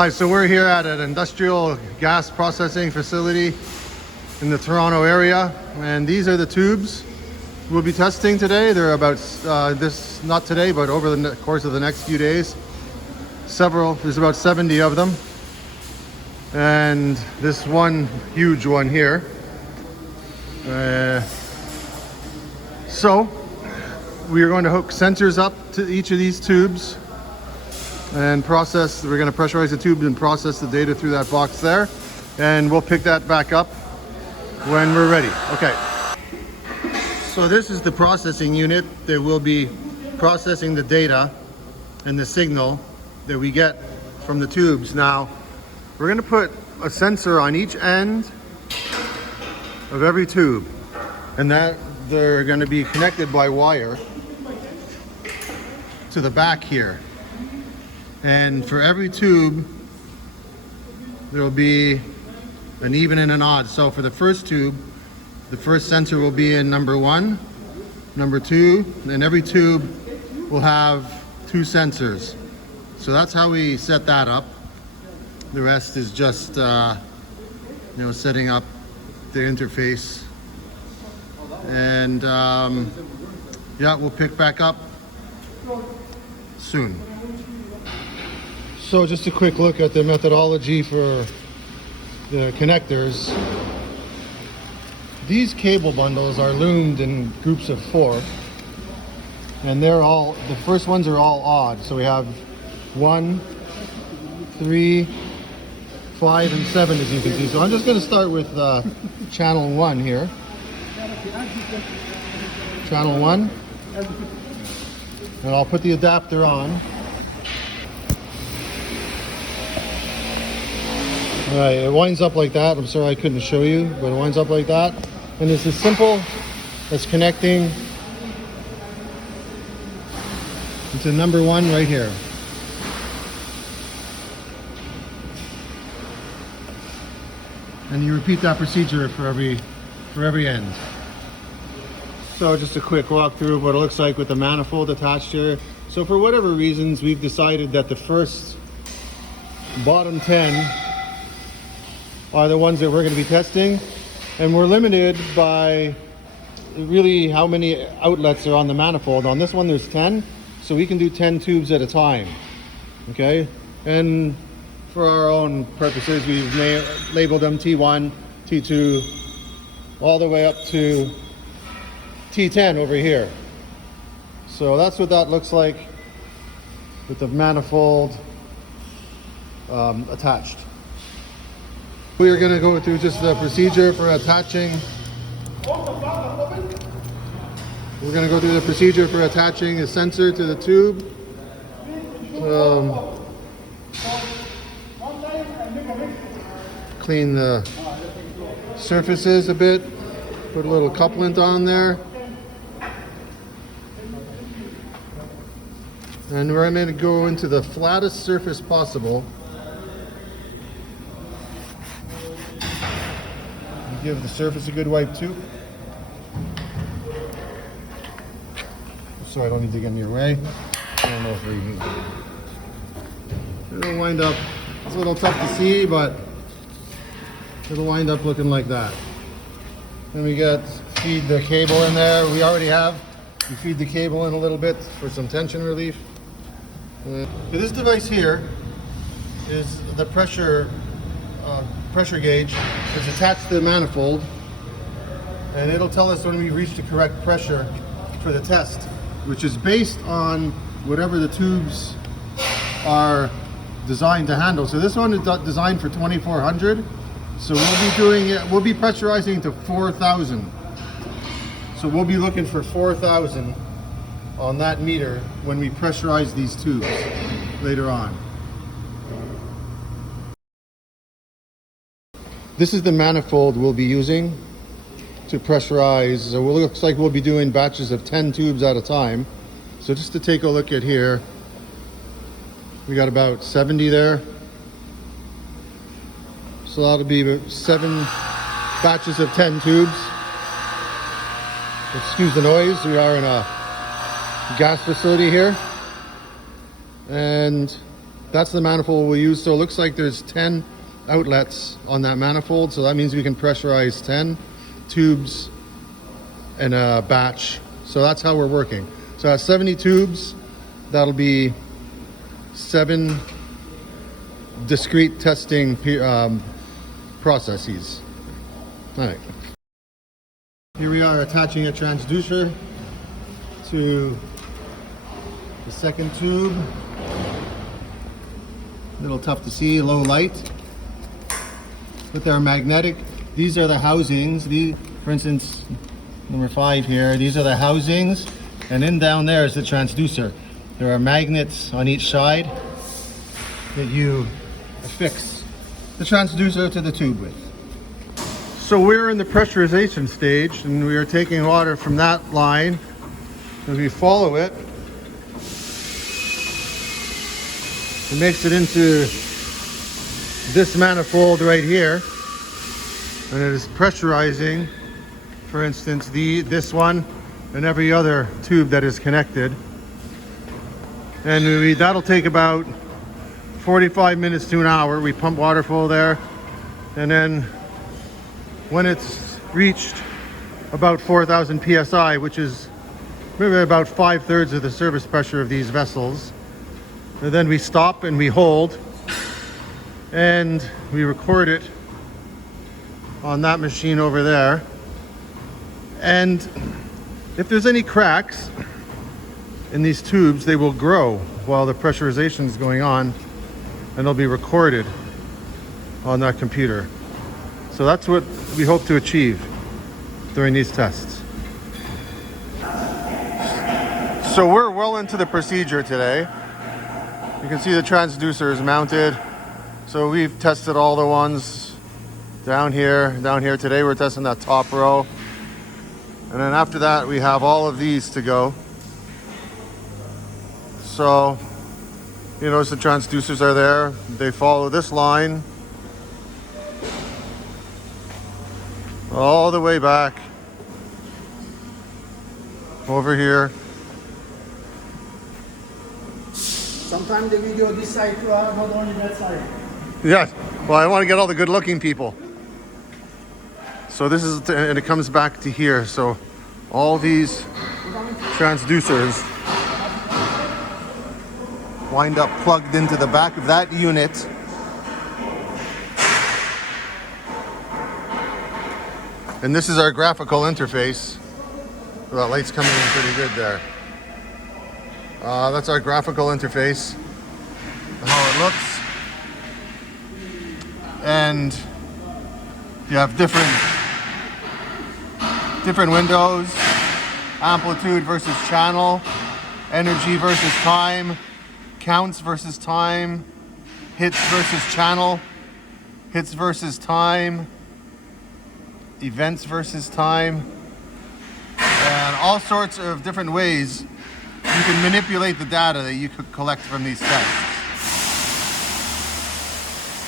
Hi, so we're here at an industrial gas processing facility in the Toronto area, and these are the tubes we'll be testing today. They're about not today, but over the course of the next few days. There's about 70 of them, and this one huge one here. So we are going to hook sensors up to each of these tubes and we're going to pressurize the tube and process the data through that box there, and we'll pick that back up when we're ready. Okay, so this is the processing unit that will be processing the data and the signal that we get from the tubes. Now we're going to put a sensor on each end of every tube, and that they're going to be connected by wire to the back here. And for every tube, there will be an even and an odd. So for the first tube, the first sensor will be in number 1, number 2, and every tube will have 2 sensors. So that's how we set that up. The rest is just, setting up the interface. And yeah, we'll pick back up soon. So just a quick look at the methodology for the connectors. These cable bundles are loomed in groups of 4, and the first ones are all odd. So we have 1, 3, 5, and 7, as you can see. So I'm just going to start with channel 1 here. Channel 1. And I'll put the adapter on. Alright, it winds up like that. I'm sorry I couldn't show you, but it winds up like that. And it's as simple as connecting into number 1 right here. And you repeat that procedure for every end. So just a quick walk through of what it looks like with the manifold attached here. So for whatever reasons, we've decided that the first bottom 10 are the ones that we're going to be testing, and we're limited by really how many outlets are on the manifold. On this one there's 10, so we can do 10 tubes at a time. Okay, and for our own purposes we've labeled them T1, T2, all the way up to T10 over here. So that's what that looks like with the manifold attached. We are going to go through just the procedure for attaching. We're going to go through the procedure for attaching a sensor to the tube. Clean the surfaces a bit. Put a little couplant on there. And we're going to go into the flattest surface possible. Give the surface a good wipe too. Sorry, I don't need to get in your way. I don't know if it'll wind up, it's a little tough to see, but it'll wind up looking like that. Then we feed the cable in there. We feed the cable in a little bit for some tension relief. This device here is the pressure gauge. It's attached to the manifold, and it'll tell us when we reach the correct pressure for the test, which is based on whatever the tubes are designed to handle. So this one is designed for 2400, so we'll be pressurizing to 4000. So we'll be looking for 4000 on that meter when we pressurize these tubes later on. This is the manifold we'll be using to pressurize. So it looks like we'll be doing batches of 10 tubes at a time. So just to take a look at here, we got about 70 there. So that'll be about 7 batches of 10 tubes. Excuse the noise, we are in a gas facility here. And That's the manifold we use. So it looks like there's 10 outlets on that manifold. So that means we can pressurize 10 tubes in a batch. So that's how we're working. So at 70 tubes, that'll be 7 discrete testing processes. All right. Here we are attaching a transducer to the second tube. A little tough to see, low light. With our magnetic, these are the housings. For instance, number 5 here, these are the housings, and in down there is the transducer. There are magnets on each side that you affix the transducer to the tube with. So we're in the pressurization stage, and we are taking water from that line. As we follow it, it makes it into this manifold right here, and it is pressurizing, for instance, this one and every other tube that is connected. And that'll take about 45 minutes to an hour. We pump water full there, and then when it's reached about 4,000 psi, which is maybe about 5/3 of the service pressure of these vessels, and then we stop and we hold and we record it on that machine over there. And if there's any cracks in these tubes, they will grow while the pressurization is going on, and they'll be recorded on that computer. So that's what we hope to achieve during these tests. So we're well into the procedure today. You can see the transducer is mounted. So we've tested all the ones down here. Today we're testing that top row. And then after that, we have all of these to go. So, you notice the transducers are there. They follow this line all the way back over here. Sometimes the video this side too, not only that side. Yeah, well, I want to get all the good looking people. So this is, and it comes back to here. So all these transducers wind up plugged into the back of that unit. And this is our graphical interface. Well, that light's coming in pretty good there. That's our graphical interface, how it looks. And you have different windows, amplitude versus channel, energy versus time, counts versus time, hits versus channel, hits versus time, events versus time, and all sorts of different ways you can manipulate the data that you could collect from these tests.